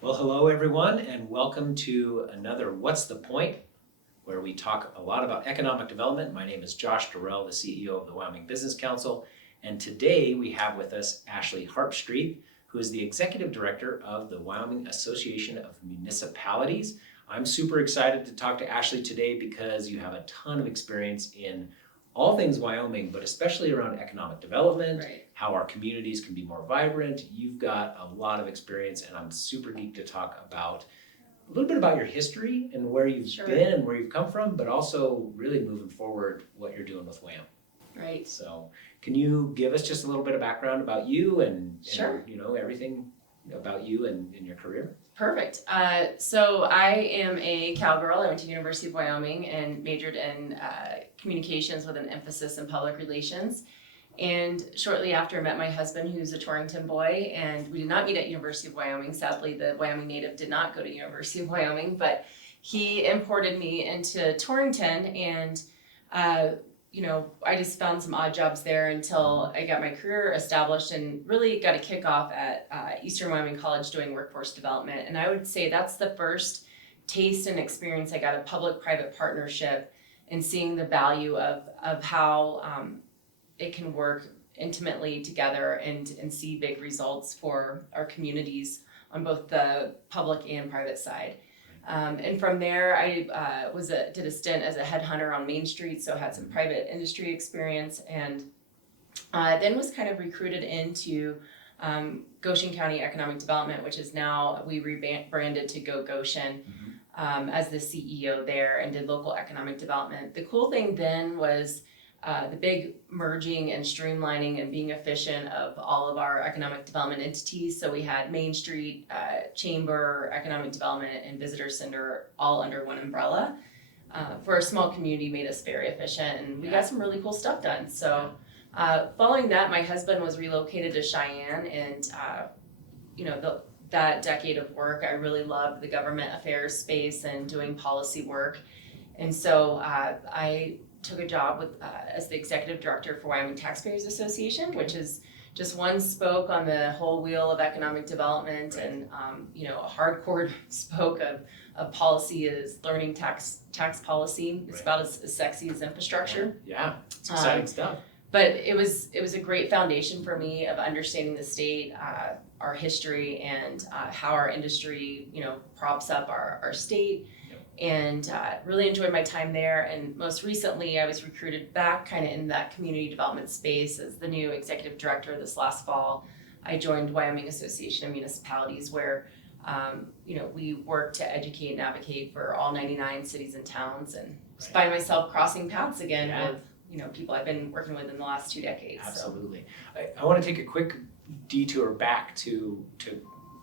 Well, hello everyone, and welcome to another What's the Point, where we talk a lot about economic development. My name is Josh Dorrell, the CEO of the Wyoming Business Council, and today we have with us Ashley Harpstreith, who is the Executive Director of the Wyoming Association of Municipalities. I'm super excited to talk to Ashley today because you have a ton of experience in all things Wyoming, but especially around economic development, Right. how our communities can be more vibrant. You've got a lot of experience, and I'm super geeked to talk about a little bit about your history and where you've Sure. been and where you've come from, but also really moving forward what you're doing with WHAM. Right. So can you give us just a little bit of background about you and Sure. everything about you and your career? Perfect. So I am a cowgirl. I went to University of Wyoming and majored in communications with an emphasis in public relations. And shortly after, I met my husband, who's a Torrington boy, and we did not meet at University of Wyoming. Sadly, the Wyoming native did not go to University of Wyoming, but he imported me into Torrington, and I just found some odd jobs there until I got my career established and really got a kickoff at Eastern Wyoming College doing workforce development. And I would say that's the first taste and experience I got of public-private partnership and seeing the value of how it can work intimately together and see big results for our communities on both the public and private side. And from there, I did a stint as a headhunter on Main Street, so had some private industry experience, and then was kind of recruited into Goshen County Economic Development, which is now we rebranded to Go Goshen, as the CEO there, and did local economic development. The cool thing then was the big merging and streamlining and being efficient of all of our economic development entities. So we had Main Street, Chamber, Economic Development, and Visitor Center all under one umbrella. For a small community, made us very efficient, and we got some really cool stuff done. So following that, my husband was relocated to Cheyenne, and that decade of work, I really loved the government affairs space and doing policy work. And so I took a job with as the executive director for Wyoming Taxpayers Association, which is just one spoke on the whole wheel of economic development. Right. And a hardcore spoke of policy is learning tax policy. It's Right. about as sexy as infrastructure. Yeah, it's exciting stuff. But it was a great foundation for me of understanding the state, our history, and how our industry props up our state. And really enjoyed my time there. And most recently, I was recruited back kind of in that community development space as the new executive director this last fall. I joined Wyoming Association of Municipalities, where we work to educate and advocate for all 99 cities and towns, and find myself crossing paths again with people I've been working with in the last 2 decades. Absolutely. So. I want to take a quick detour back to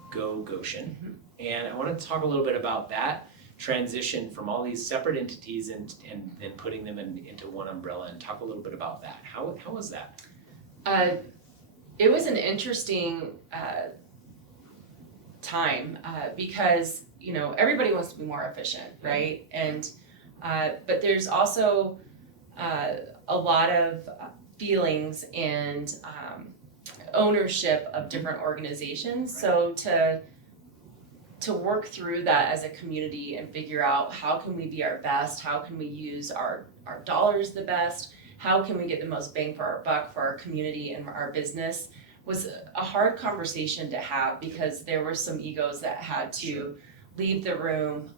Go Goshen, and I want to talk a little bit about that transition from all these separate entities and putting them into one umbrella, and talk a little bit about that. How was that? It was an interesting time because everybody wants to be more efficient, right? And but there's also a lot of feelings and ownership of different organizations. Right. So to work through that as a community and figure out how can we be our best, how can we use our dollars the best, how can we get the most bang for our buck for our community and our business, was a hard conversation to have, because there were some egos that had to leave the room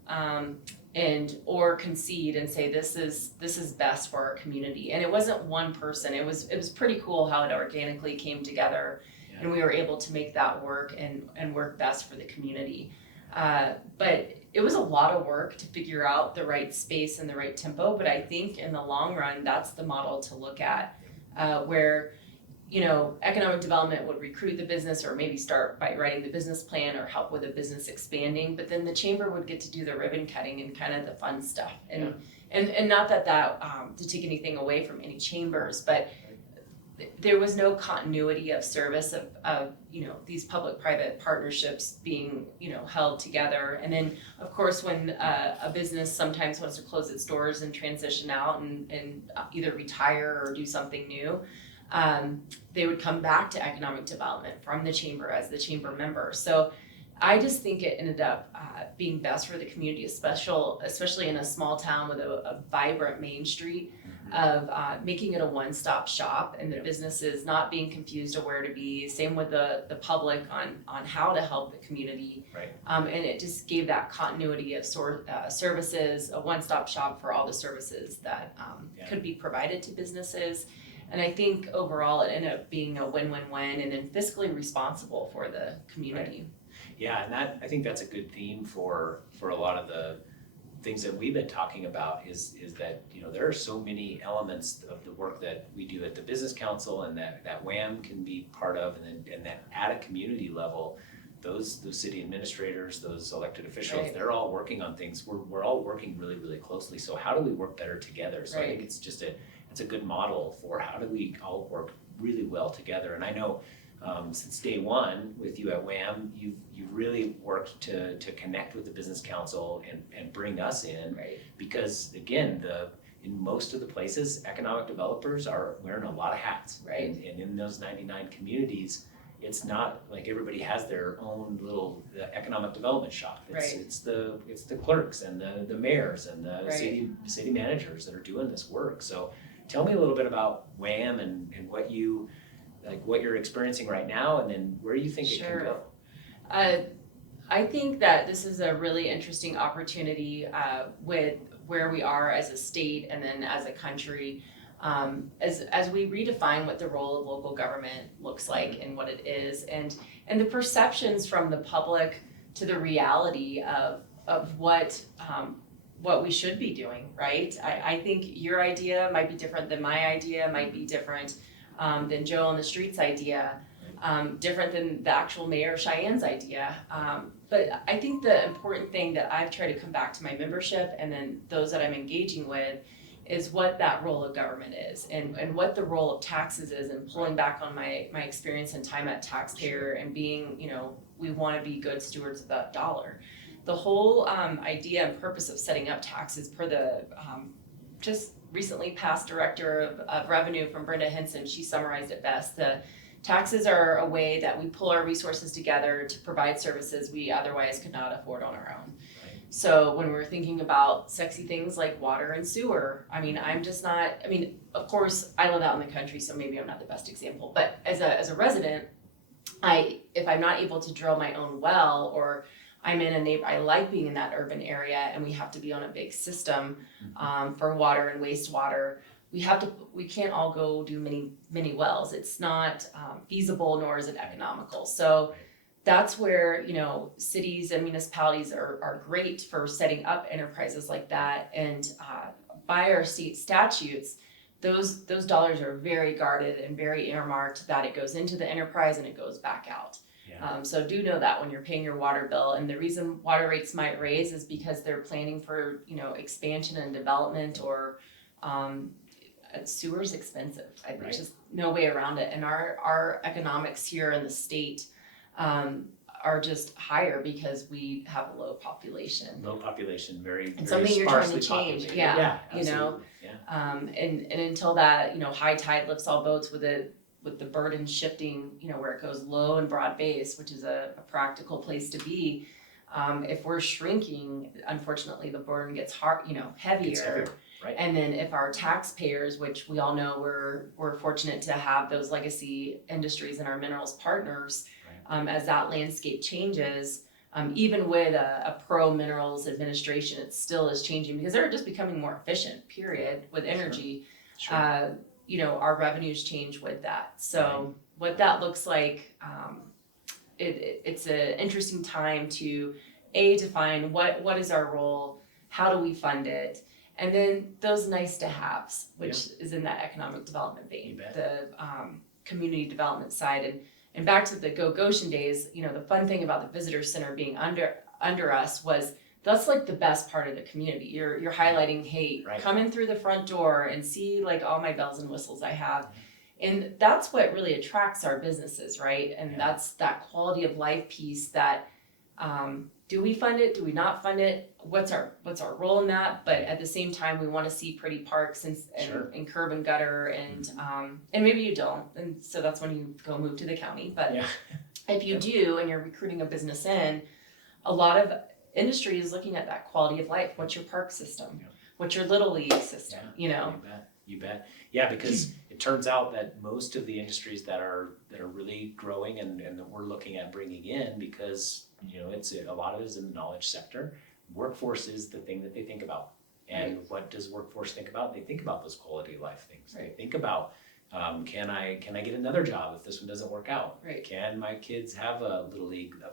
or concede and say this is best for our community. And it wasn't one person. It was pretty cool how it organically came together, and we were able to make that work and work best for the community. But it was a lot of work to figure out the right space and the right tempo. But I think in the long run, that's the model to look at, where economic development would recruit the business, or maybe start by writing the business plan or help with a business expanding. But then the chamber would get to do the ribbon cutting and kind of the fun stuff. And not that to take anything away from any chambers, but there was no continuity of service of these public-private partnerships being held together. And then of course when a business sometimes wants to close its doors and transition out and either retire or do something new, they would come back to economic development from the chamber as the chamber member. So I just think it ended up being best for the community, especially in a small town with a vibrant main street, of making it a one-stop shop, and the businesses not being confused of where to be. Same with the public on how to help the community. Right. And it just gave that continuity of services, a one-stop shop for all the services that could be provided to businesses. And I think overall it ended up being a win-win-win, and then fiscally responsible for the community. Right. Yeah, and I think that's a good theme for a lot of the things that we've been talking about is that, there are so many elements of the work that we do at the Business Council and that WAM can be part of, and that at a community level, those city administrators, those elected officials, Right. they're all working on things. We're all working really, really closely. So how do we work better together? So I Right. think it's a good model for how do we all work really well together. And I know since day one with you at WAM, you've really worked to connect with the Business Council and bring us in, Right. because again, in most of the places, economic developers are wearing a lot of hats. Right. And in those 99 communities, it's not like everybody has their own little economic development shop. Right. It's the clerks and the mayors and the Right. city managers that are doing this work. So tell me a little bit about WAM and what you're experiencing right now, and then where you think it can Sure. go. I think that this is a really interesting opportunity with where we are as a state and then as a country, as we redefine what the role of local government looks like and what it is, and the perceptions from the public to the reality of what we should be doing, right? I think your idea might be different than my idea, might be different than Joe on the street's idea, different than the actual Mayor Cheyenne's idea. But I think the important thing that I've tried to come back to my membership and then those that I'm engaging with is what that role of government is, and what the role of taxes is, and pulling back on my experience and time at taxpayer and being, we want to be good stewards of that dollar. The whole idea and purpose of setting up taxes per the just recently passed Director of Revenue from Brenda Henson, she summarized it best. The taxes are a way that we pull our resources together to provide services we otherwise could not afford on our own. Right. So when we're thinking about sexy things like water and sewer, of course I live out in the country, so maybe I'm not the best example, but as a resident, if I'm not able to drill my own well, or I'm in a neighbor, I like being in that urban area and we have to be on a big system for water and wastewater. We can't all go do many wells. It's not feasible, nor is it economical. So that's where, cities and municipalities are great for setting up enterprises like that. And by our state statutes, those dollars are very guarded and very earmarked, that it goes into the enterprise and it goes back out. Yeah. So do know that when you're paying your water bill, and the reason water rates might raise is because they're planning for, expansion and development, or sewer's expensive. Right. There's just no way around it. And our economics here in the state are just higher because we have a low population. Low population, very, And very something you're trying to sparsely change. populated. Yeah, absolutely. Yeah. And until that, high tide lifts all boats with the burden shifting, where it goes low and broad base, which is a practical place to be. If we're shrinking, unfortunately, the burden gets heavier. It's heavier, right. And then if our taxpayers, which we all know we're fortunate to have those legacy industries and our minerals partners, as that landscape changes, even with a pro minerals administration, it still is changing because they're just becoming more efficient, period, with energy. Sure. Our revenues change with that. So what that looks like, it's an interesting time to define what is our role, how do we fund it, and then those nice to haves, which is in that economic development vein, the community development side. And back to the Go Goshen days, the fun thing about the visitor center being under us was that's like the best part of the community. You're highlighting, hey, come in through the front door and see like all my bells and whistles I have. And that's what really attracts our businesses, right? And that's that quality of life piece that, do we fund it? Do we not fund it? What's our role in that? But at the same time, we want to see pretty parks and curb and gutter, and maybe you don't. And so that's when you go move to the county. But If you do and you're recruiting a business in, a lot of industry is looking at that quality of life. What's your park system? Yeah. What's your little league system? You know? You bet. Yeah, because it turns out that most of the industries that are really growing and that we're looking at bringing in, because it's a lot of it is in the knowledge sector. Workforce is the thing that they think about. And what does workforce think about? They think about those quality of life things. They think about can I get another job if this one doesn't work out? Right. Can my kids have a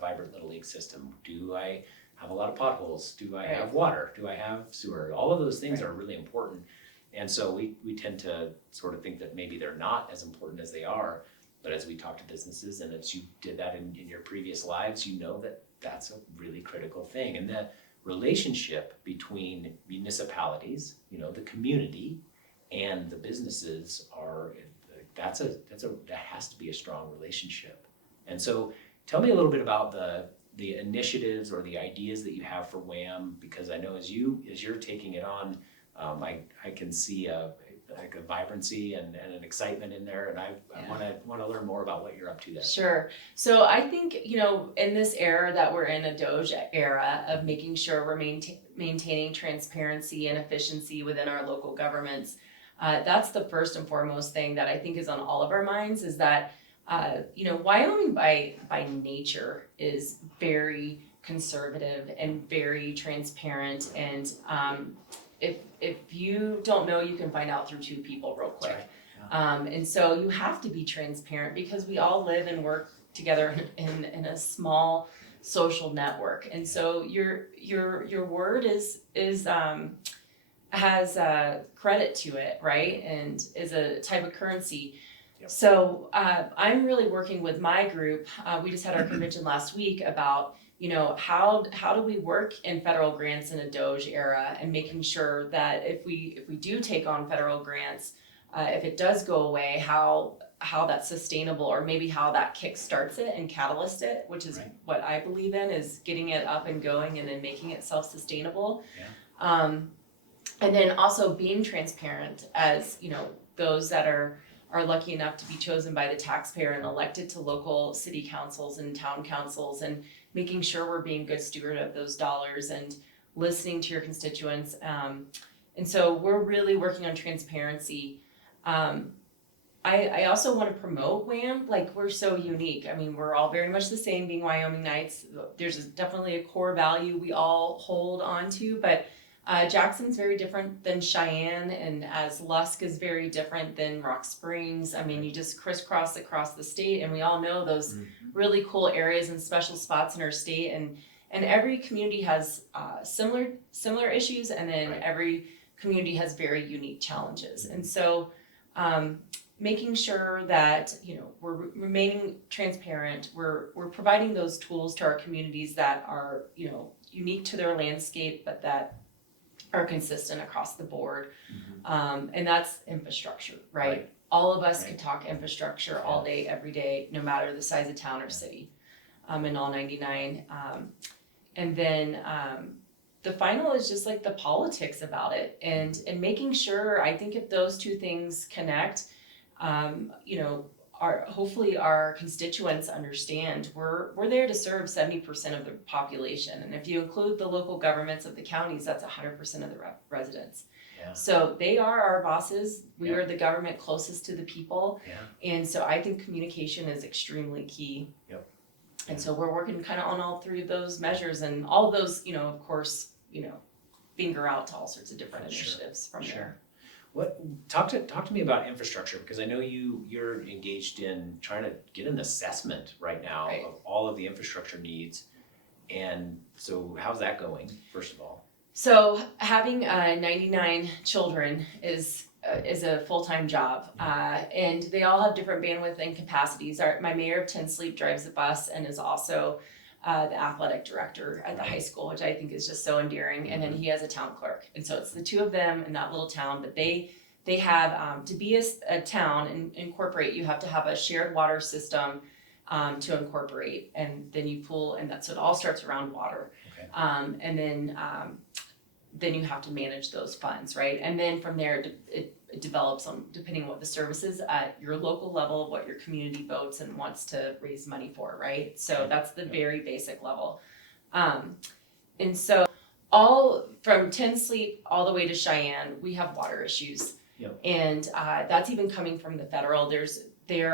vibrant little league system? Do I have a lot of potholes? Do I have water? Do I have sewer? All of those things are really important. And so we tend to sort of think that maybe they're not as important as they are. But as we talk to businesses, and as you did that in your previous lives, that that's a really critical thing. And the relationship between municipalities, the community, and the businesses that has to be a strong relationship. And so tell me a little bit about the initiatives or the ideas that you have for WAM, because I know as you're taking it on, I can see a vibrancy and an excitement in there, and I want to learn more about what you're up to there. Sure. So I think, in this era that we're in, a Doge era of making sure we're maintaining transparency and efficiency within our local governments, that's the first and foremost thing that I think is on all of our minds, is that, Wyoming by nature is very conservative and very transparent, and if you don't know, you can find out through two people real quick. Right. Yeah. And so you have to be transparent because we all live and work together in a small social network. And so your word has credit to it, right? And is a type of currency. Yep. So I'm really working with my group. We just had our convention last week about how do we work in federal grants in a Doge era, and making sure that if we do take on federal grants, if it does go away, how that's sustainable, or maybe how that kick starts it and catalyst it, which is what I believe in, is getting it up and going and then making it self-sustainable. Yeah. And then also being transparent, as those that are lucky enough to be chosen by the taxpayer and elected to local city councils and town councils, and making sure we're being good steward of those dollars and listening to your constituents. And so we're really working on transparency. I also want to promote WAM. Like, we're so unique. I mean, we're all very much the same, being Wyoming Knights. There's definitely a core value we all hold on to, but Jackson's very different than Cheyenne, and as Lusk is very different than Rock Springs. I mean, you just crisscross across the state, and we all know those really cool areas and special spots in our state, and every community has similar issues, and then every community has very unique challenges. And so making sure that we're remaining transparent, we're providing those tools to our communities that are unique to their landscape, but that are consistent across the board. And that's infrastructure, right? All of us could talk infrastructure all day, every day, no matter the size of town or city, in all 99. And then the final is just like the politics about it, and making sure, I think if those two things connect, hopefully our constituents understand we're there to serve 70% of the population, and if you include the local governments of the counties, that's 100% of the residents. Yeah. So they are our bosses. We are the government closest to the people, and so I think communication is extremely key. Yep. And so we're working kind of on all three of those measures, and all of those, of course, finger out to all sorts of different initiatives from there. Talk to me about infrastructure, because I know you're engaged in trying to get an assessment right now of all of the infrastructure needs, and so how's that going, first of all? So having 99 children is a full-time job, and they all have different bandwidth and capacities. My mayor of Ten Sleep drives the bus and is also the athletic director at the high school, which I think is just so endearing. And then he has a town clerk, and so it's the two of them in that little town. But they have to be a town and incorporate, you have to have a shared water system to incorporate, and then you pull, and so it all starts around water. Okay. And then you have to manage those funds, right? And then from there, it it develops on depending on what the service is at your local level, what your community votes and wants to raise money for, right? So that's the very basic level. And so all from Tinsley all the way to Cheyenne, we have water issues. Yep. And that's even coming from the federal. There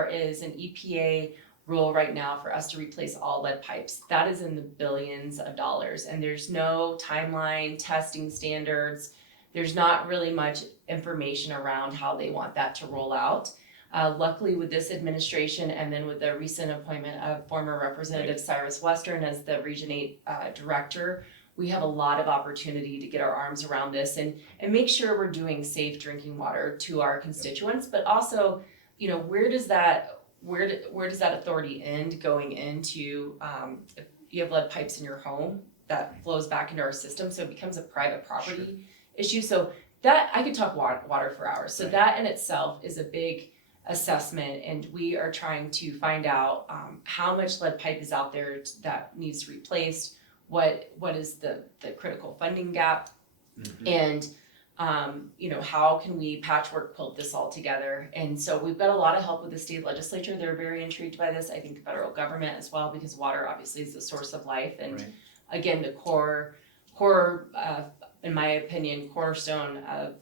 is an EPA rule right now for us to replace all lead pipes. That is in the billions of dollars, and there's no timeline, testing standards. There's not really much information around how they want that to roll out. Luckily with this administration and then with the recent appointment of former Representative Cyrus Western as the Region 8 director, we have a lot of opportunity to get our arms around this and make sure we're doing safe drinking water to our constituents, but also, where does that authority end going into, if you have lead pipes in your home, that flows back into our system, so it becomes a private property issue. So that, I could talk water for hours. So that in itself is a big assessment, and we are trying to find out how much lead pipe is out there that needs to be replaced, what is the critical funding gap, and how can we patchwork quilt this all together. And so we've got a lot of help with the state legislature. They're very intrigued by this. I think the federal government as well, because water obviously is the source of life. And again, the core, in my opinion, cornerstone of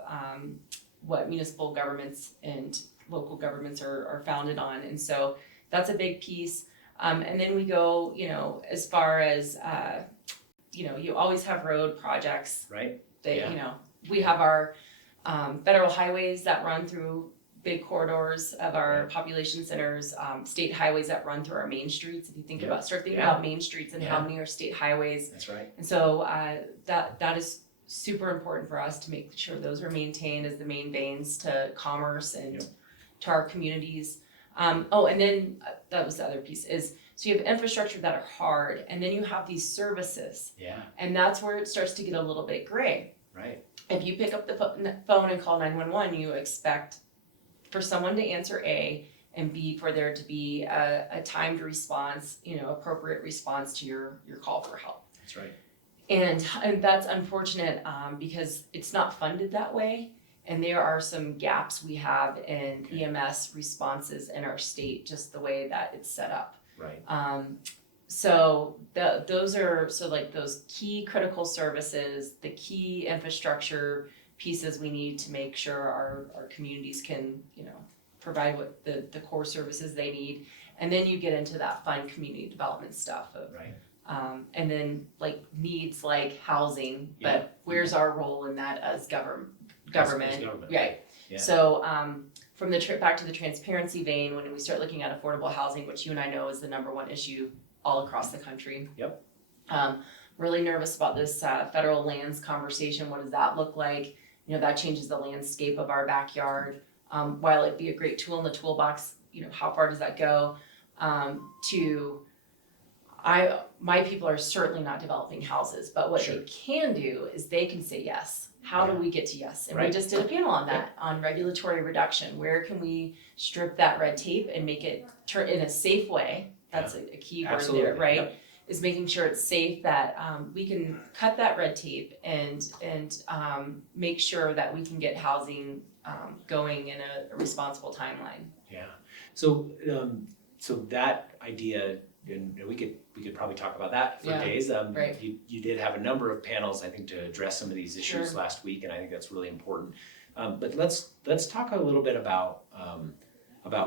what municipal governments and local governments are founded on. And so that's a big piece. And then we go, as far as, you always have road projects. Right. We have our federal highways that run through big corridors of our population centers, state highways that run through our main streets. If you think start thinking about main streets and how many are state highways. That's right. And so that is super important for us to make sure those are maintained as the main veins to commerce and to our communities. And then that was the other piece is, so you have infrastructure that are hard, and then you have these services. Yeah. And that's where it starts to get a little bit gray. Right. If you pick up the phone and call 911, you expect for someone to answer A, and B, for there to be a timed response, appropriate response to your call for help. That's right. And that's unfortunate because it's not funded that way. And there are some gaps we have in EMS responses in our state, just the way that it's set up. Right. So those are those key critical services, the key infrastructure pieces we need to make sure our communities can, provide what the core services they need. And then you get into that fun community development stuff of, and then needs like housing, but where's our role in that as government? Right. Yeah. So from the back to the transparency vein, when we start looking at affordable housing, which you and I know is the #1 issue all across the country. Yep. Really nervous about this federal lands conversation. What does that look like? That changes the landscape of our backyard. While it'd be a great tool in the toolbox, how far does that go? My people are certainly not developing houses, but what they can do is they can say yes. How do we get to yes? And we just did a panel on that, on regulatory reduction. Where can we strip that red tape and make it turn in a safe way? That's a key word there, right? Yep. Is making sure it's safe, that we can cut that red tape and make sure that we can get housing going in a responsible timeline. Yeah. So that idea, and we could probably talk about that for days. You did have a number of panels, I think, to address some of these issues last week, and I think that's really important. But let's talk a little bit about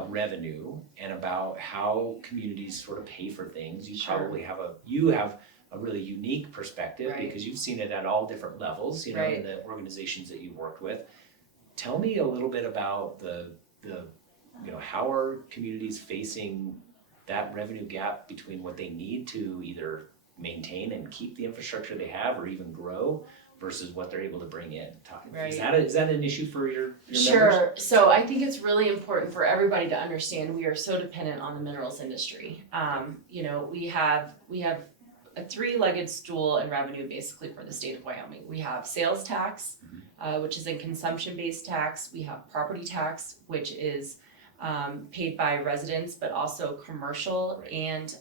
revenue and about how communities sort of pay for things. You probably have a really unique perspective because you've seen it at all different levels, in the organizations that you've worked with. Tell me a little bit about the how are communities facing that revenue gap between what they need to either maintain and keep the infrastructure they have or even grow versus what they're able to bring in. Is that an issue for your members? So I think it's really important for everybody to understand we are so dependent on the minerals industry. We have a three-legged stool in revenue basically for the state of Wyoming. We have sales tax, which is a consumption-based tax. We have property tax, which is paid by residents, but also commercial, and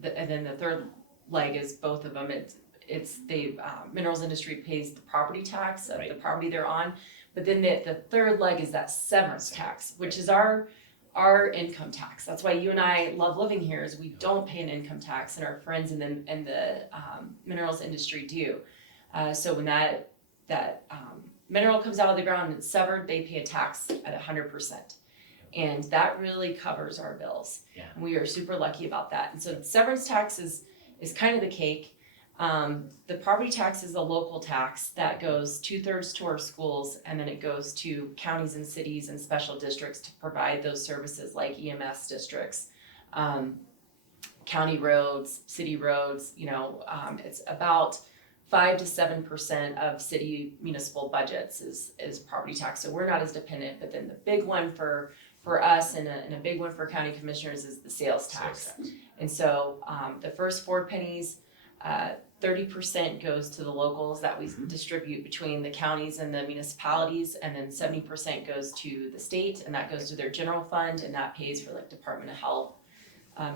then the third leg is both of them. It's the minerals industry pays the property tax of the property they're on, But then the third leg is that severance tax, which is our income tax. That's why you and I love living here, is we don't pay an income tax, and our friends in the minerals industry do. So when that mineral comes out of the ground and it's severed, they pay a tax at 100%. And that really covers our bills. Yeah. And we are super lucky about that. And so the severance tax is kind of the cake. The property tax is a local tax that goes 2/3 to our schools, and then it goes to counties and cities and special districts to provide those services like EMS districts, county roads, city roads. It's about 5 to 7% of city municipal budgets is property tax. So we're not as dependent. But then the big one for us and a big one for county commissioners is the sales tax. And so the first 4 pennies, 30% goes to the locals that we distribute between the counties and the municipalities, and then 70% goes to the state, and that goes to their general fund, and that pays for like Department of Health,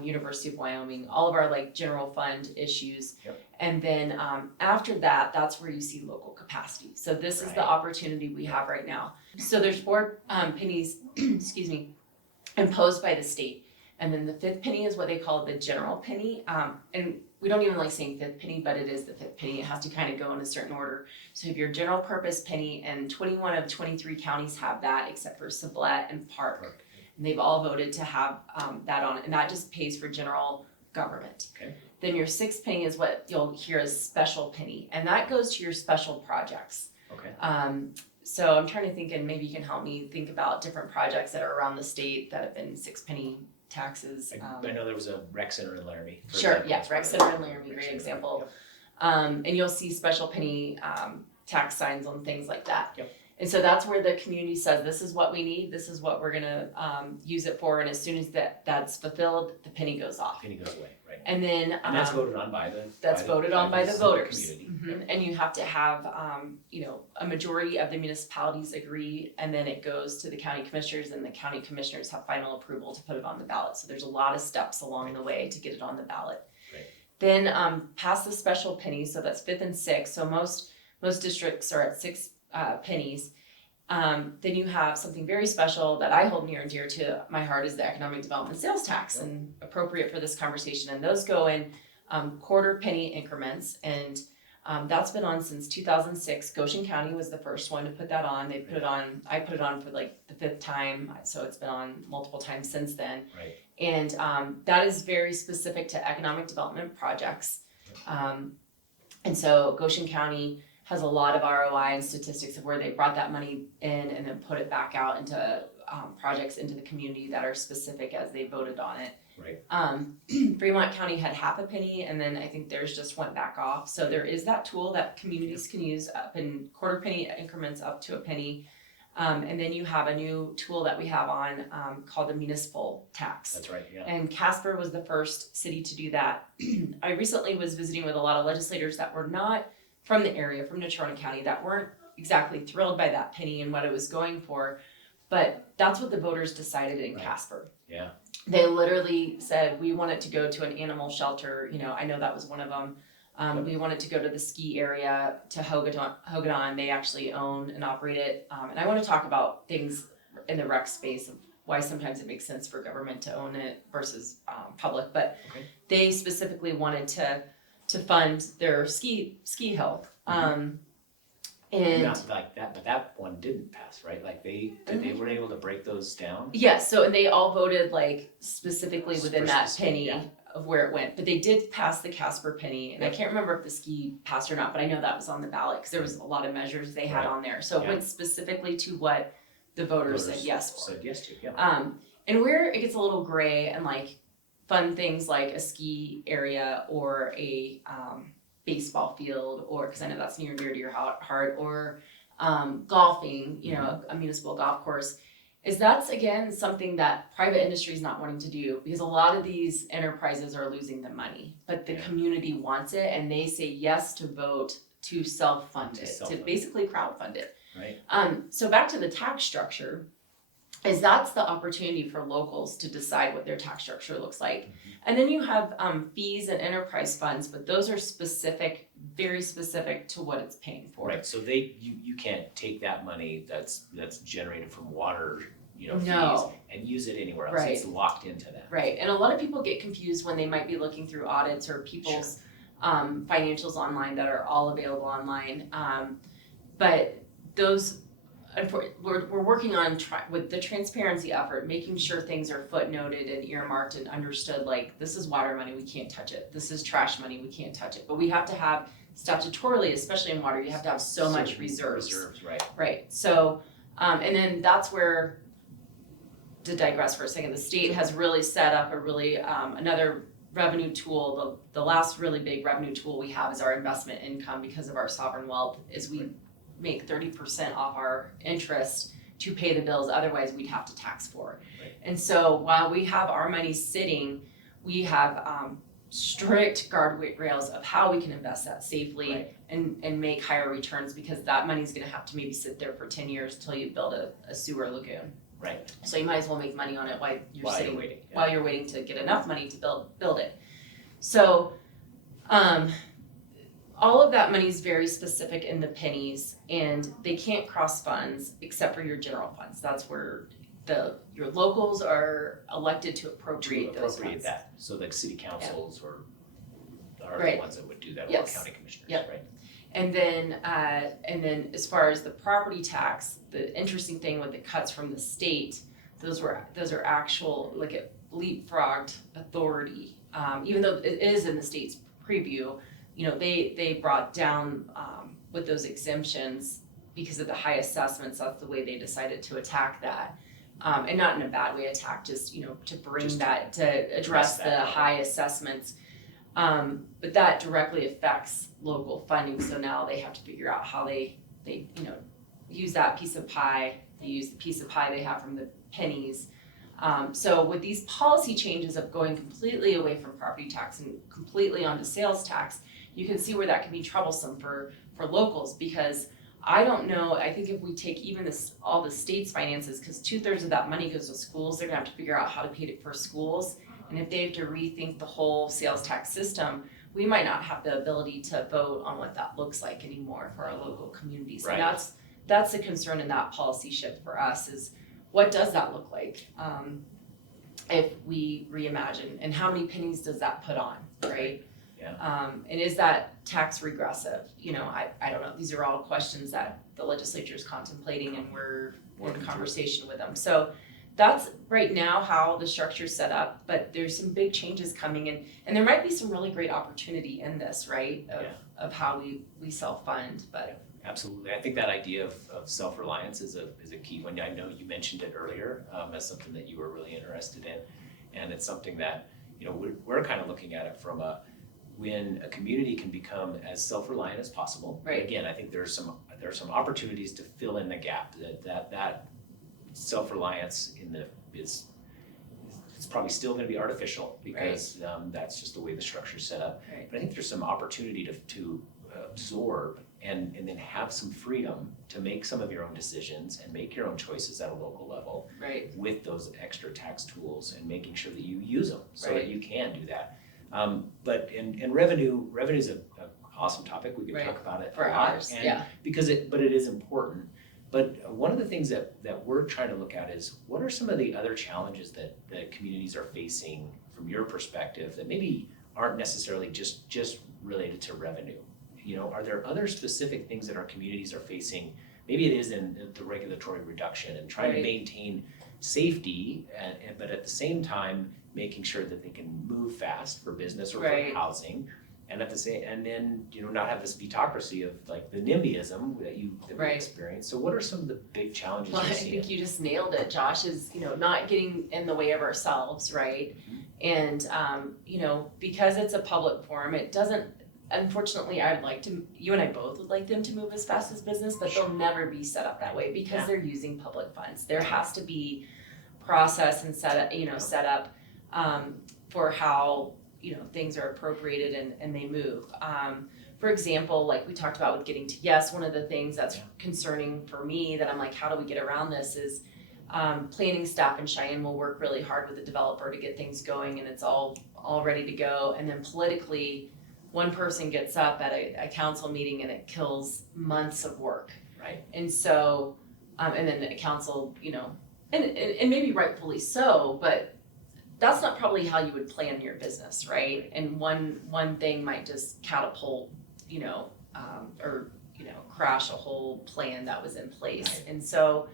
University of Wyoming, all of our like general fund issues. Yep. And then after that, that's where you see local capacity. So this is the opportunity we have right now. So there's 4 pennies, excuse me, imposed by the state. And then the 5th penny is what they call the general penny. And we don't even like saying 5th penny, but it is the 5th penny. It has to kind of go in a certain order. So you have your general purpose penny, and 21 of 23 counties have that, except for Sublette and Park. And they've all voted to have that on it, and that just pays for general government. Okay. Then your 6th penny is what you'll hear as special penny, and that goes to your special projects. Okay. So I'm trying to think, and maybe you can help me think about different projects that are around the state that have been 6 penny taxes. I know there was a rec center in Laramie. Sure, yeah, rec center in Laramie, great example. Yep. And you'll see special penny tax signs on things like that. Yep. And so that's where the community says, this is what we need, this is what we're gonna use it for, and as soon as that's fulfilled, the penny goes off. Penny goes away, right? And then And that's voted on by the voted on by the voters. community. Mhm. And you have to have a majority of the municipalities agree, and then it goes to the county commissioners, and the county commissioners have final approval to put it on the ballot. So there's a lot of steps along the way to get it on the ballot. Right. Then past the special penny, so that's 5th and 6th. So most districts are at 6 pennies. Then you have something very special that I hold near and dear to my heart, is the economic development sales tax, and appropriate for this conversation. And those go in quarter penny increments, and that's been on since 2006. Goshen County was the first one to put that on. They put it on. I put it on for like the 5th time, so it's been on multiple times since then. Right. And that is very specific to economic development projects. And so Goshen County has a lot of ROI and statistics of where they brought that money in and then put it back out into projects into the community that are specific as they voted on it. Right. Fremont County had half a penny, and then I think theirs just went back off. So there is that tool that communities can use up in quarter penny increments up to a penny. And then you have a new tool that we have on called the municipal tax. That's right, yeah. And Casper was the first city to do that. I recently was visiting with a lot of legislators that were not from the area, from Natrona County, that weren't exactly thrilled by that penny and what it was going for. But that's what the voters decided in Casper. Yeah. They literally said, we want it to go to an animal shelter. I know that was one of them. We want it to go to the ski area, to Hogadon. They actually own and operate it. And I want to talk about things in the rec space of why sometimes it makes sense for government to own it versus public. But they specifically wanted to fund their ski hill. And not like that, but that one didn't pass, right? Like they were able to break those down. yes, so and they all voted like specifically within that penny yeah. of where it went, but they did pass the Casper penny, and I can't remember if the ski passed or not, but I know that was on the ballot because there was a lot of measures they had on there. So it went specifically to what the voters said yes for. Said yes to, yeah. And where it gets a little gray and like fun things like a ski area or a baseball field, or because I know that's near and dear to your heart, or golfing, a municipal golf course, is that's again something that private industry is not wanting to do, because a lot of these enterprises are losing the money, but the community wants it, and they say yes to vote to self-fund it, to basically crowdfund it. Right. So back to the tax structure, is that's the opportunity for locals to decide what their tax structure looks like. And then you have fees and enterprise funds, but those are specific very specific to what it's paying for. Right, so you can't take that money that's generated from water, fees No. and use it anywhere else. Right. It's locked into that. Right, and a lot of people get confused when they might be looking through audits or people's financials online that are all available online. But those, we're working on with the transparency effort, making sure things are footnoted and earmarked and understood, like this is water money, we can't touch it. This is trash money, we can't touch it. But we have to have statutorily, especially in water, you have to have so much reserves. Right. Right, so, and then that's where, to digress for a second, the state has really set up a really, another revenue tool. The last really big revenue tool we have is our investment income because of our sovereign wealth, is we make 30% off our interest to pay the bills, otherwise we'd have to tax for. Right. And so while we have our money sitting, we have strict guardrails of how we can invest that safely. Right. and make higher returns, because that money's gonna have to maybe sit there for 10 years until you build a sewer lagoon. Right. So you might as well make money on it while you're While sitting, you're waiting. Yeah. while you're waiting to get enough money to build it. So, all of that money is very specific in the pennies, and they can't cross funds except for your general funds. That's where your locals are elected to appropriate those funds. that, so the city councils are the Right. ones that would do that, or Yes. county commissioners, Yep. right? And then as far as the property tax, the interesting thing with the cuts from the state, those are actual, like it leapfrogged authority. Even though it is in the state's preview, they brought down with those exemptions because of the high assessments. That's the way they decided to attack that. And not in a bad way attack, just, to bring Just that, to address that, the high assessments. But that directly affects local funding, so now they have to figure out how they use that piece of pie. They use the piece of pie they have from the pennies. So with these policy changes of going completely away from property tax and completely onto sales tax, you can see where that can be troublesome for locals, because I don't know, I think if we take even all the state's finances, because 2/3 of that money goes to schools, they're gonna have to figure out how to pay it for schools. And if they have to rethink the whole sales tax system, we might not have the ability to vote on what that looks like anymore for our local communities. Right. And that's the concern in that policy shift for us, is what does that look like if we reimagine, and how many pennies does that put on, right? Yeah. And is that tax regressive? I don't know. These are all questions that the legislature is contemplating, and we're in conversation with them. So that's right now how the structure is set up, but there's some big changes coming in, and there might be some really great opportunity in this, right? Of how we self-fund, but. Absolutely. I think that idea of self-reliance is a key one. I know you mentioned it earlier as something that you were really interested in, and it's something that we're kind of looking at it from when a community can become as self-reliant as possible. Right. Again, I think there's some opportunities to fill in the gap. That self-reliance it's probably still going to be artificial, because that's just the way the structure is set up. Right. But I think there's some opportunity to absorb and then have some freedom to make some of your own decisions and make your own choices at a local level, Right. with those extra tax tools, and making sure that you use them so Right. that you can do that. But revenue is an awesome topic. We could Right. talk about it For a lot, ours, and yeah. but it is important. But one of the things that we're trying to look at is, what are some of the other challenges that communities are facing from your perspective that maybe aren't necessarily just related to revenue? Are there other specific things that our communities are facing? Maybe it is in the regulatory reduction and trying to Right. maintain safety, but at the same time making sure that they can move fast for business or Right. for housing, and then not have this plutocracy of like the NIMBYism that we Right. experience. So what are some of the big challenges Well, I you're seeing? think you just nailed it, Josh, is, not getting in the way of ourselves, right? And, because it's a public forum, it doesn't, unfortunately, you and I both would like them to move as fast as business, but they'll never be set up that way, because Yeah. they're using public funds. There has to be process and set up for how, things are appropriated and they move. For example, like we talked about with getting to yes, one of the things that's concerning for me, that I'm like, how do we get around this, is planning staff in Cheyenne will work really hard with the developer to get things going, and it's all ready to go. And then politically, one person gets up at a council meeting and it kills months of work. Right. And so, and then the council, you know, and maybe rightfully so, but that's not probably how you would plan your business, right? And one thing might just catapult, you know, or, you know, crash a whole plan that was in place. Right. And so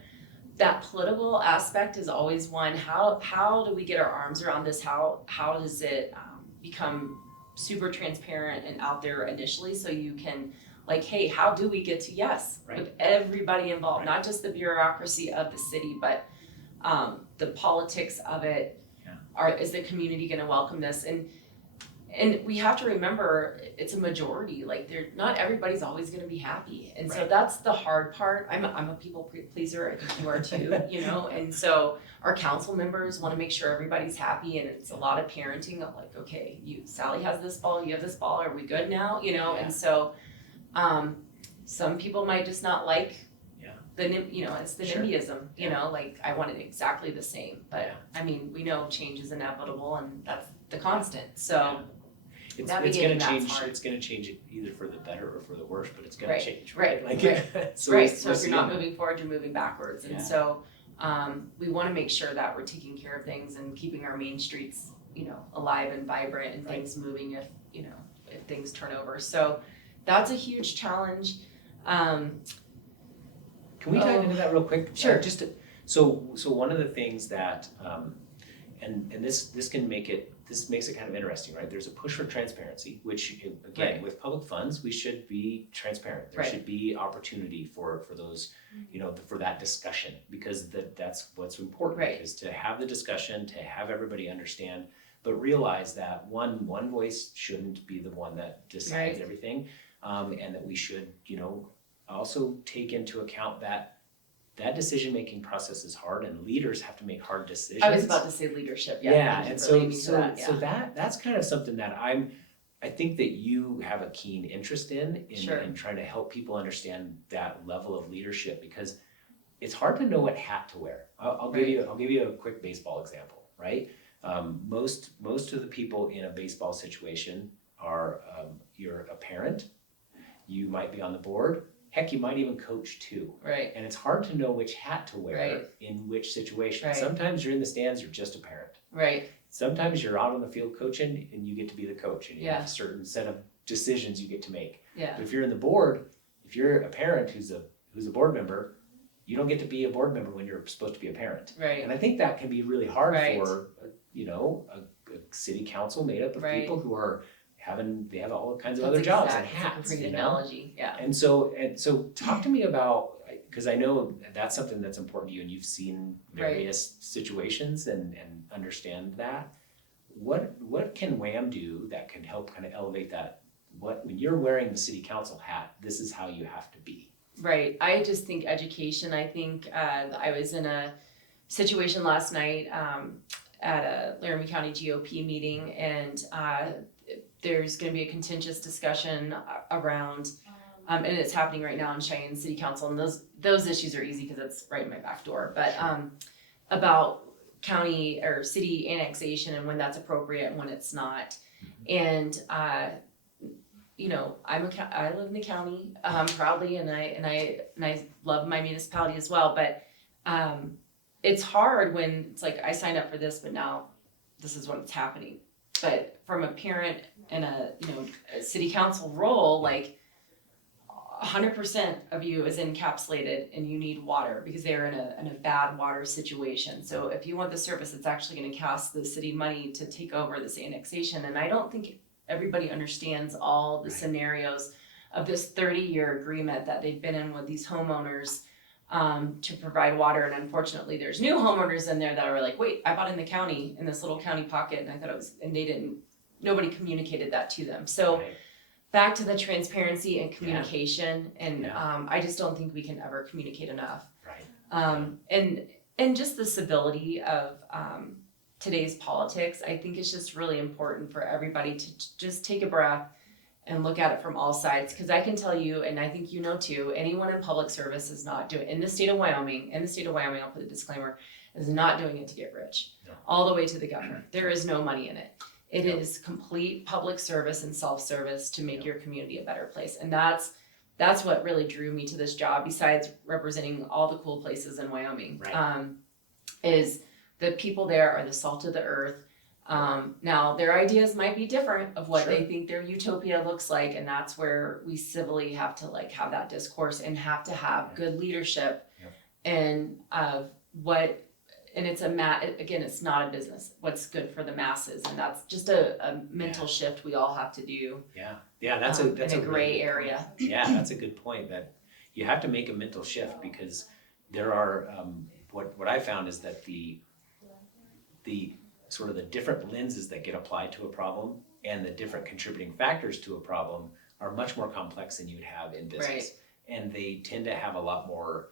that political aspect is always one. How do we get our arms around this? How does it become super transparent and out there initially, so you can, like, hey, how do we get to yes, Right. with everybody involved, Right. not just the bureaucracy of the city, but the politics of it. Yeah. Is the community going to welcome this? And we have to remember it's a majority. Like, not everybody's always going to be happy, and so Right. that's the hard part. I'm a people pleaser. I think you are too. You know, and so our council members want to make sure everybody's happy, and it's a lot of parenting of like, okay, Sally has this ball, you have this ball. Are we good now? You know, Yeah. and so some people might just not like. You know, it's the Sure. NIMBYism, you Yeah. know, like I want it exactly the same, but Yeah. I mean, we know change is inevitable and that's the constant, so. Yeah. It's navigating gonna that's change. hard. It's gonna change it either for the better or for the worse, but it's gonna Right, change. right, Like, right. so Right, we're so if you're not seeing moving forward, you're moving backwards, and Yeah. so, we wanna make sure that we're taking care of things and keeping our main streets, you know, alive and vibrant and Right. things moving if things turn over, so that's a huge challenge. Can we dive into that real quick? Sure. So one of the things that, and this can make it, this makes it kind of interesting, right? There's a push for transparency, which again, Right. with public funds, we should be transparent. There Right. should be opportunity for those, you know, for that discussion, because that's what's important. Right. Is to have the discussion, to have everybody understand, but realize that one voice shouldn't be the one that decides Right. everything, and that we should, you know, also take into account that decision-making process is hard and leaders have to make hard decisions. I was about to say leadership, yeah. Yeah, thank you and for so leading to that, yeah. that's kind of something that I think that you have a keen interest in Sure. trying to help people understand that level of leadership, because it's hard to know what hat to wear. I'll give you a quick baseball example, right? Most of the people in a baseball situation are you're a parent, you might be on the board. Heck, you might even coach too. Right. And it's hard to know which hat to wear Right. in which situation. Right. Sometimes you're in the stands, you're just a parent. Right. Sometimes you're out on the field coaching and you get to be the coach and you Yeah. have a certain set of decisions you get to make. Yeah. But if you're in the board, if you're a parent who's a board member, you don't get to be a board member when you're supposed to be a parent. Right. And I think that can be really hard Right. for, you know, a city council made up of Right. people who are they have all kinds of That's other jobs and exact- that's a hats, great you know? analogy, yeah. And so talk to me about, because I know that's something that's important to you and you've seen various situations and understand that. What can WAM do that can help kind of elevate that? When you're wearing the city council hat, this is how you have to be. Right. I just think education. I think I was in a situation last night at a Laramie County GOP meeting, and there's going to be a contentious discussion around, and it's happening right now in Cheyenne City Council, and those issues are easy because it's right in my back door. But about county or city annexation and when that's appropriate and when it's not, and you know, I live in the county proudly, and I love my municipality as well. But it's hard when it's like I signed up for this, but now this is what's happening. But from a parent and a city council role, like 100% of you is encapsulated, and you need water because they're in a bad water situation. So if you want the service, it's actually going to cost the city money to take over this annexation. And I don't think everybody understands all the scenarios of this 30-year agreement that they've been in with these homeowners to provide water. And unfortunately, there's new homeowners in there that are like, wait, I bought in the county, in this little county pocket, and I thought it was, and nobody communicated that to them. So Right. back to the transparency and communication, and Yeah. I just don't think we can ever communicate enough. Right. And just the civility of today's politics, I think it's just really important for everybody to just take a breath and look at it from all sides. Because I can tell you, and I think you know too, anyone in public service is not doing, in the state of Wyoming, I'll put a disclaimer, is not doing it to get rich, No. all the way to the governor. There is no money in it. It Yep. is complete public service and self-service to make your community a better place. And that's what really drew me to this job, besides representing all the cool places in Wyoming. Right. Is the people there are the salt of the earth. Now their ideas might be different of what Sure. they think their utopia looks like, and that's where we civilly have to like have that discourse and have to have Yeah. good leadership. Yep. And and it's again, it's not a business. What's good for the masses, and that's just a mental shift we all have to do. Yeah, that's a in a really gray good area. point. Yeah, that's a good point, that you have to make a mental shift, because there are what I found is that the sort of the different lenses that get applied to a problem and the different contributing factors to a problem are much more complex than you would have in business. Right. And they tend to have a lot more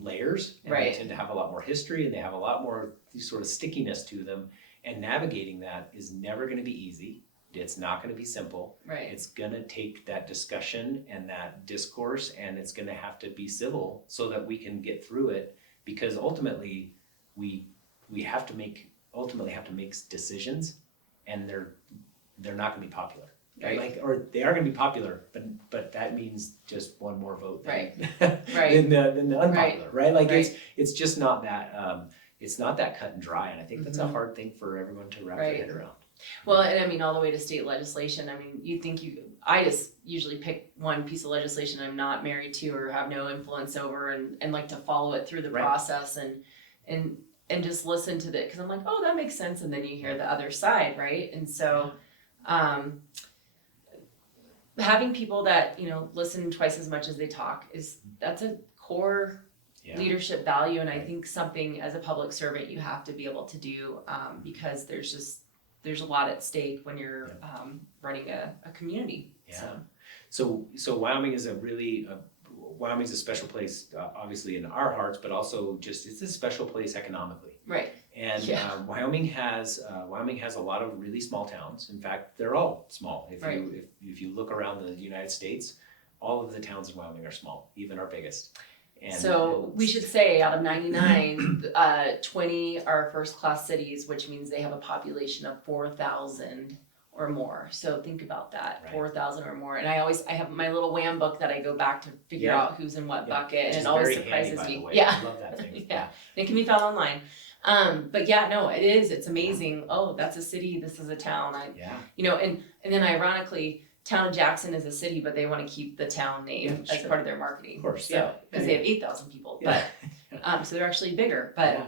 layers, and Right. they tend to have a lot more history, and they have a lot more sort of stickiness to them. And navigating that is never going to be easy. It's not going to be simple. Right. It's going to take that discussion and that discourse, and it's going to have to be civil so that we can get through it, because ultimately we have to make decisions, and they're not going to be popular. Right. Or they are going to be popular, but that means just one more vote Right. than the unpopular, right? Like Right. it's just not that it's not that cut and dry, and I think that's a hard thing for everyone to wrap their Right. head around. Well, and I mean, all the way to state legislation. I mean, I just usually pick one piece of legislation I'm not married to or have no influence over, and like to follow it through the Right. process and just listen to because I'm like, oh, that makes sense. And then you hear the other side, right? And so, having people that, listen twice as much as they talk that's a core Yeah. leadership value. And I think something as a public servant you have to be able to do, because there's a lot at stake when you're running a community. Yeah. So Wyoming is Wyoming's a special place, obviously in our hearts, but also just it's a special place economically. Right. And Wyoming has a lot of really small towns. In fact, they're all small. If you look around the United States, all of the towns in Wyoming are small, even our biggest. And So we should say out of 99, 20 are first class cities, which means they have a population of 4,000 or more. So think about that, Right. 4,000 or more. And I have my little WHAM book that I go back to figure out who's in what bucket, Which and is it always very handy, surprises by me. the way. Yeah. I love that thing. Yeah. It can be found online. But yeah, no, it is. It's amazing. Oh, that's a city. This is a town. Yeah. And then ironically, town of Jackson is a city, but they want to keep the town name Yeah, as sure. part of their marketing. Of course, So, because they have 8,000 people, Yeah. but so they're actually bigger. But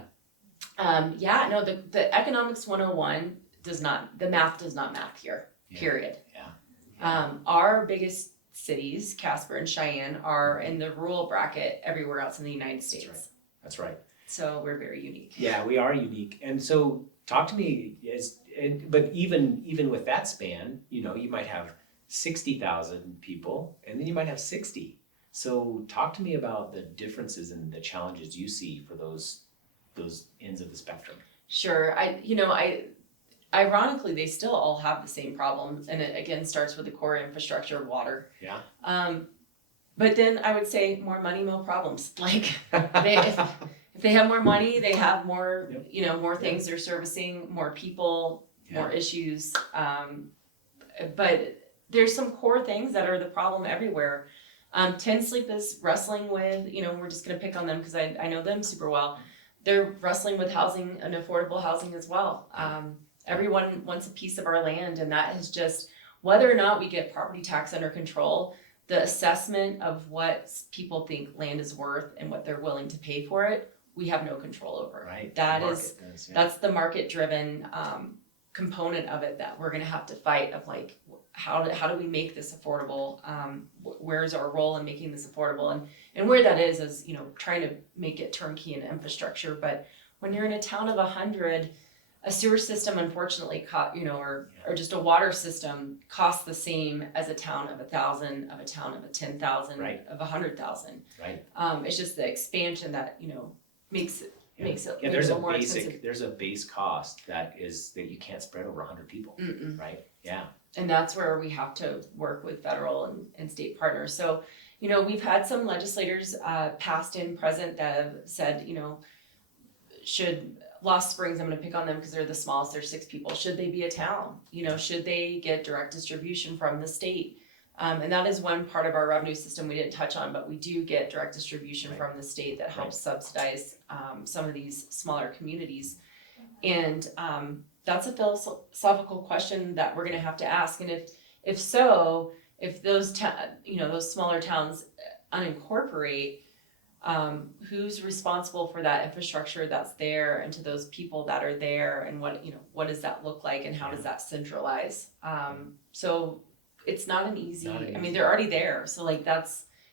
no, the economics 101 the math does not math here. Yeah. Period. Yeah. Our biggest cities, Casper and Cheyenne, are in the rural bracket everywhere else in the United States. That's right. So we're very unique. Yeah, we are unique. And so talk to me but even with that span, you might have 60,000 people, and then you might have 60. So talk to me about the differences and the challenges you see for those ends of the spectrum. Sure. Ironically, they still all have the same problems, and it again starts with the core infrastructure of water. Yeah. But then I would say more money, more problems. Like if they have more money, they have more, more things they're servicing, more people, more issues. But there's some core things that are the problem everywhere. 10 Sleep is wrestling with, we're just going to pick on them because I know them super well. They're wrestling with housing and affordable housing as well. Everyone wants a piece of our land, and that is just whether or not we get property tax under control, the assessment of what people think land is worth and what they're willing to pay for it, we have no control over. Right. That's the market driven component of it that we're going to have to fight of like, how do we make this affordable? Where's our role in making this affordable? And where that is, trying to make it turnkey and infrastructure. But when you're in a town of 100, a sewer system, unfortunately, or just a water system costs the same as a town of 1,000, of a town of 10,000, Right. of 100,000. Right. It's just the expansion that makes it Yeah, there's a little more expensive. there's a base cost that you can't spread over 100 people. Mm-mm. Right. Yeah. And that's where we have to work with federal and state partners. So, we've had some legislators, past and present, that have said, should Lost Springs, I'm gonna pick on them because they're the smallest, they're 6 people. Should they be a town? You know, should they get direct distribution from the state? And that is one part of our revenue system we didn't touch on, but we do get direct distribution from the state that helps subsidize some of these smaller communities. And that's a philosophical question that we're gonna have to ask. And if so, if those those smaller towns unincorporate, who's responsible for that infrastructure that's there, and to those people that are there, and what does that look like, and how does that centralize? So it's not an easy. I mean, they're already there, so like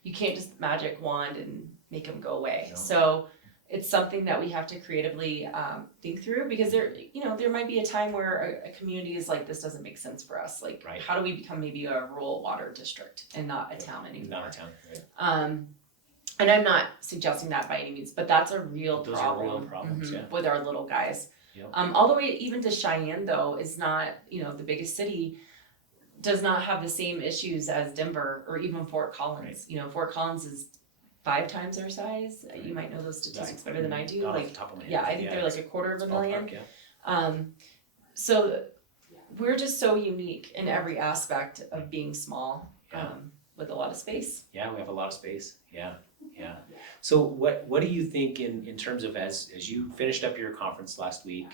you can't just magic wand and make them go away. No. So it's something that we have to creatively think through, because there might be a time where a community is like, this doesn't make sense for us. Like, how do we become maybe a rural water district and not a town anymore? Not a town, right. And I'm not suggesting that by any means, but that's a real Those problem. Are real problems, with our little guys. Yep. All the way even to Cheyenne, though, is not, the biggest city, does not have the same issues as Denver or even Fort Collins. Right. Fort Collins is 5 times our size. Right. You might know those statistics better than I do. Not off the top of my head. Yeah, I think they're like 250,000. Yeah. So we're just so unique in every aspect of being small, with a lot of space. Yeah, we have a lot of space. Yeah. So what do you think in terms of as you finished up your conference last week,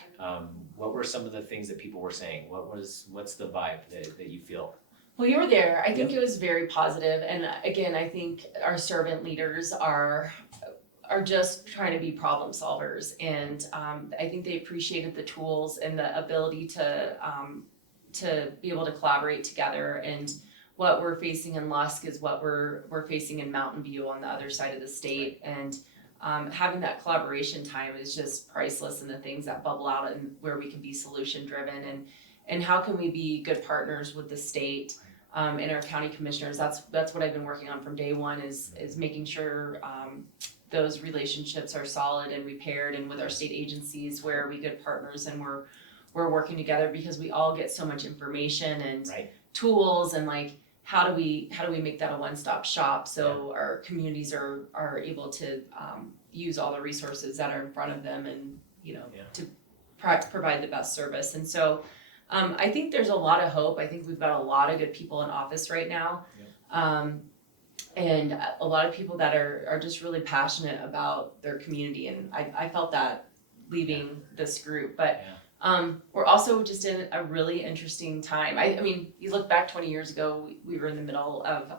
what were some of the things that people were saying? What's the vibe that you feel? Well, you were there. I think it was very positive. And again, I think our servant leaders are just trying to be problem solvers. And I think they appreciated the tools and the ability to be able to collaborate together. And what we're facing in Lusk is what we're facing in Mountain View on the other side of the state. And having that collaboration time is just priceless, and the things that bubble out and where we can be solution driven, and how can we be good partners with the state and our county commissioners. That's what I've been working on from day one, is making sure those relationships are solid and repaired, and with our state agencies, where are we good partners and we're working together, because we all get so much information and tools, and like how do we make that a one-stop shop, so our communities are able to use all the resources that are in front of them, and to provide the best service. And so I think there's a lot of hope. I think we've got a lot of good people in office right now, and a lot of people that are just really passionate about their community, and I felt that leaving this group. But we're also just in a really interesting time. I mean, you look back 20 years ago, we were in the middle of,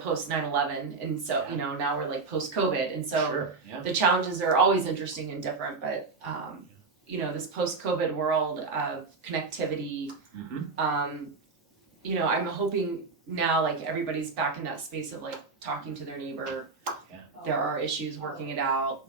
post 9/11. And so, now we're like post COVID. And so the challenges are always interesting and different, but, this post COVID world of connectivity, I'm hoping now, like, everybody's back in that space of like talking to their neighbor. There are issues, working it out,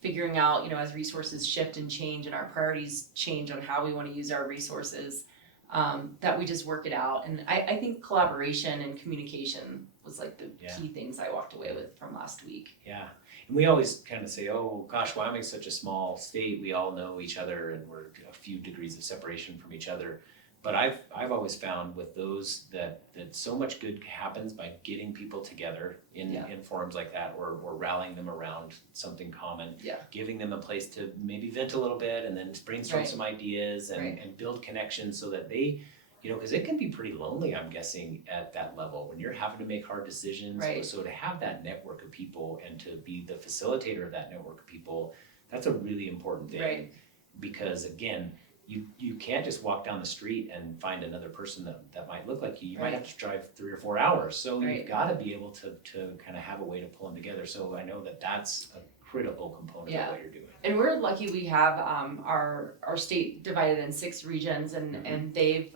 figuring out, as resources shift and change and our priorities change on how we want to use our resources, that we just work it out. And I think collaboration and communication was like the key things I walked away with from last week. Yeah. And we always kind of say, oh gosh, Wyoming's such a small state. We all know each other and we're a few degrees of separation from each other. But I've always found with those that so much good happens by getting people together in forums like that, or rallying them around something common, giving them a place to maybe vent a little bit, and then brainstorm some ideas and build connections, so that they, because it can be pretty lonely, I'm guessing, at that level when you're having to make hard decisions. So to have that network of people and to be the facilitator of that network of people, that's a really important thing. Because again, you can't just walk down the street and find another person that might look like you. You might have to drive 3 or 4 hours. So you've got to be able to kind of have a way to pull them together. So I know that's a critical component of what you're doing. And we're lucky we have our state divided in 6 regions, and they've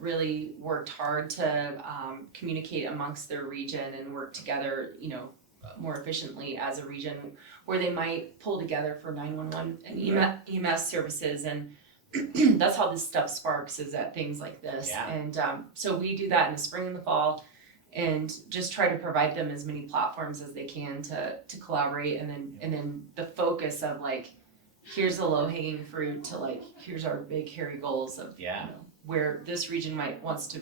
really worked hard to communicate amongst their region and work together, more efficiently as a region, where they might pull together for 911 and EMS services. And that's how this stuff sparks, is at things like this. And so we do that in the spring and the fall, and just try to provide them as many platforms as they can to collaborate. And then the focus of like, here's the low hanging fruit, to like, here's our big hairy goals of where this region wants to,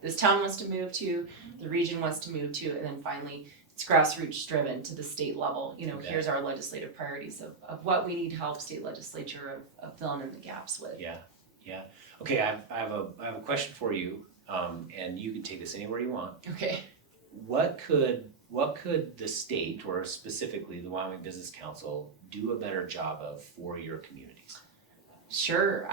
this town wants to move to, the region wants to move to, and then finally it's grassroots driven to the state level. Okay. Here's our legislative priorities of what we need help state legislature of filling in the gaps with. Yeah. Okay, I have a question for you, and you can take this anywhere you want. Okay. What could the state, or specifically the Wyoming Business Council, do a better job of for your communities? Sure.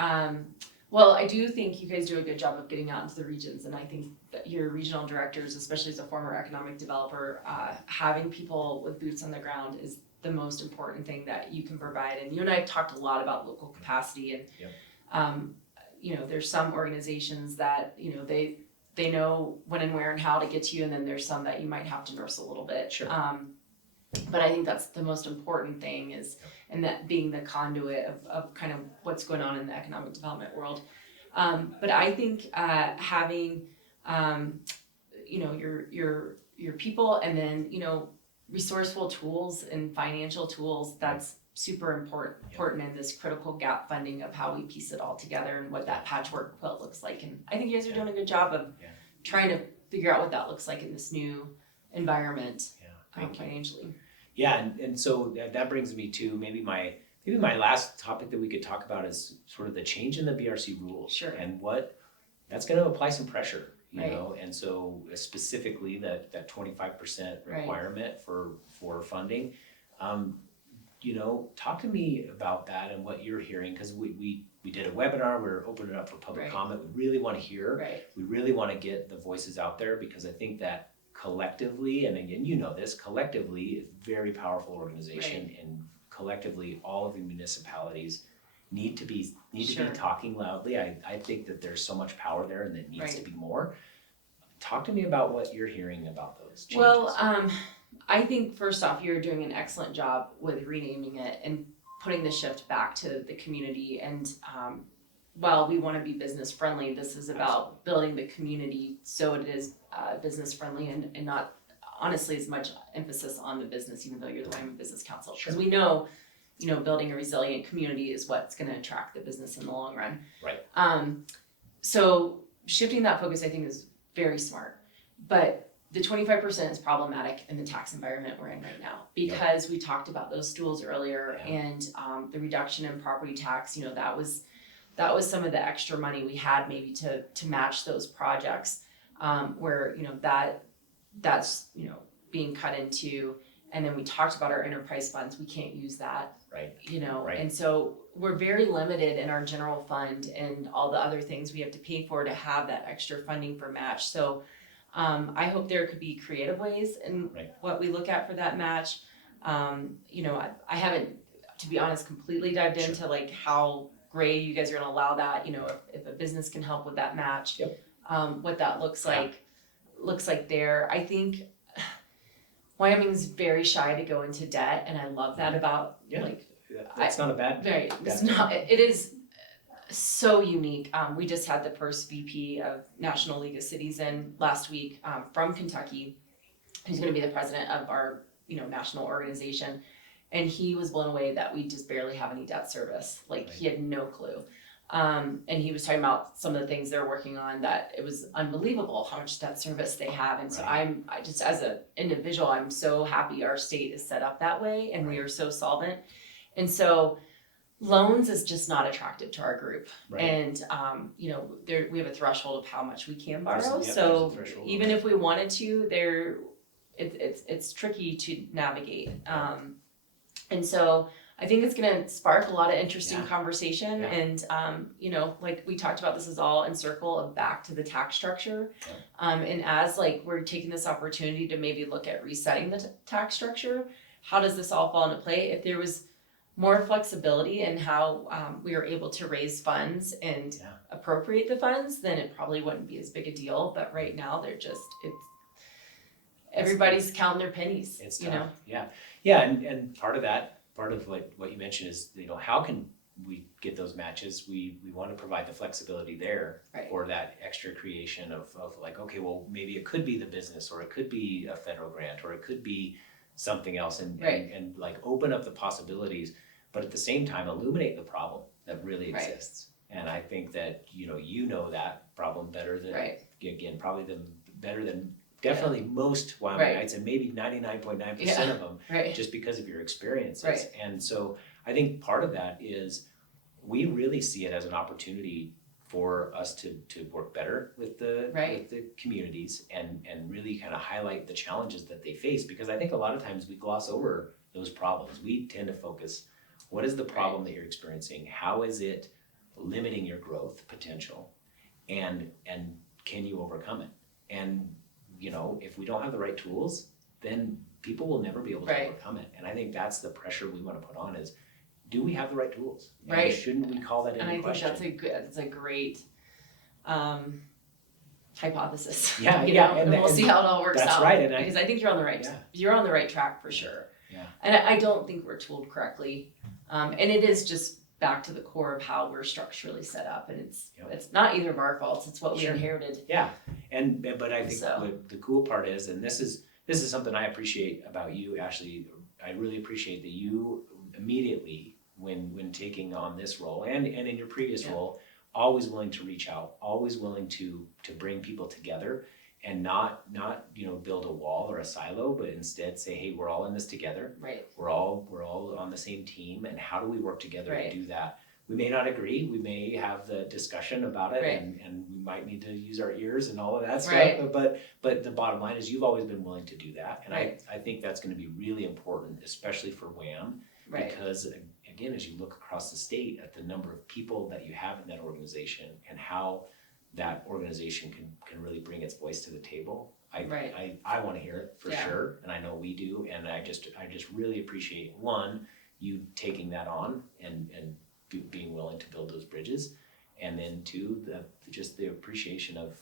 Well, I do think you guys do a good job of getting out into the regions, and I think that your regional directors, especially as a former economic developer, having people with boots on the ground is the most important thing that you can provide. And you and I have talked a lot about local capacity, and there's some organizations that they know when and where and how to get to you, and then there's some that you might have to nurse a little bit. Sure. But I think that's the most important thing is, and that being the conduit of kind of what's going on in the economic development world. But I think having, your people, and then, resourceful tools and financial tools, that's super important in this critical gap funding of how we piece it all together and what that patchwork quilt looks like. And I think you guys are doing a good job of trying to figure out what that looks like in this new environment financially. Yeah, and so that brings me to maybe my last topic that we could talk about is sort of the change in the BRC rules. Sure. And what that's going to apply some pressure, Right. and so specifically that 25% requirement for funding. Talk to me about that and what you're hearing, because we did a webinar, we're opening it up for public comment. We really want to hear. Right. We really want to get the voices out there, because I think that collectively, and again, collectively, it's a very powerful organization, and collectively, all of the municipalities need to be talking loudly. I think that there's so much power there, and that needs to be more. Talk to me about what you're hearing about those changes. Well, I think first off, you're doing an excellent job with renaming it and putting the shift back to the community. And while we want to be business friendly, this is about building the community so it is business friendly, and not honestly as much emphasis on the business, even though you're the Wyoming Business Council. Because we know, building a resilient community is what's going to attract the business in the long run. Right. So shifting that focus, I think, is very smart. But the 25% is problematic in the tax environment we're in right now, because we talked about those stools earlier, and the reduction in property tax. That was some of the extra money we had maybe to match those projects, where that's being cut into. And then we talked about our enterprise funds. We can't use that. Right. And so we're very limited in our general fund and all the other things we have to pay for to have that extra funding for match. So I hope there could be creative ways in what we look at for that match. I haven't, to be honest, completely dived into like how gray you guys are going to allow that. If a business can help with that match, what that looks like there. I think Wyoming's very shy to go into debt, and I love that about it's not a bad thing. It's not. It is so unique. We just had the first VP of National League of Cities in last week from Kentucky, who's going to be the president of our national organization, and he was blown away that we just barely have any debt service. He had no clue. And he was talking about some of the things they're working on, that it was unbelievable how much debt service they have. And so I just, as an individual, I'm so happy our state is set up that way, and we are so solvent. And so loans is just not attractive to our group. And, we have a threshold of how much we can borrow. So even if we wanted to, it's tricky to navigate. And so I think it's going to spark a lot of interesting conversation. And, like we talked about, this is all in circle of back to the tax structure. And as we're taking this opportunity to maybe look at resetting the tax structure, how does this all fall into play? If there was more flexibility in how we are able to raise funds and appropriate the funds, then it probably wouldn't be as big a deal. But right now, everybody's counting their pennies. It's tough. And part of what you mentioned is, how can we get those matches? We want to provide the flexibility there for that extra creation of okay, well, maybe it could be the business, or it could be a federal grant, or it could be something else, and open up the possibilities, but at the same time illuminate the problem that really exists. And I think that that problem better than again, probably better than definitely most Wyomingites, Right. and maybe 99.9% Yeah. of them, Right. just because of your experiences. Right. And so I think part of that is we really see it as an opportunity for us to work better with the communities and really kind of highlight the challenges that they face, because I think a lot of times we gloss over those problems. We tend to focus, what is the problem that you're experiencing? How is it limiting your growth potential? And can you overcome it? And you know, if we don't have the right tools, then people will never be able to overcome it. And I think that's the pressure we want to put on is, do we have the right tools? And shouldn't we call that into question? And I think that's a great hypothesis. Yeah, you yeah. know? And we'll see how it all works out. That's right. Because I think you're on the right you're on the right track for sure. Yeah. And I don't think we're tooled correctly. And it is just back to the core of how we're structurally set up, and it's not either of our faults, it's what we inherited. Yeah. But I think what the cool part is, and this is something I appreciate about you, Ashley. I really appreciate that you immediately, when taking on this role and in your previous role, always willing to reach out, always willing to bring people together, and not build a wall or a silo, but instead say, hey, we're all in this together. Right. We're all on the same team, and how do we work together to do that? We may not agree, we may have the discussion about it, and we might need to use our ears and all of that stuff. But the bottom line is you've always been willing to do that, and I think that's going to be really important, especially for WAM, because again, as you look across the state at the number of people that you have in that organization and how that organization can really bring its voice to the table. I want to hear it for sure, and I know we do, and I just really appreciate, one, you taking that on and being willing to build those bridges, and then two, the appreciation of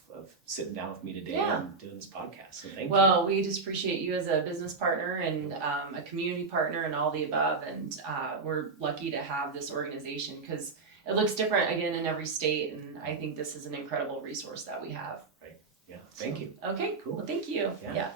sitting down with me today and doing this podcast. So thank you. Well, we just appreciate you as a business partner and a community partner and all the above, and we're lucky to have this organization because it looks different again in every state, and I think this is an incredible resource that we have. Right. Yeah. Thank you. Okay. Cool. Well, thank you. Yeah.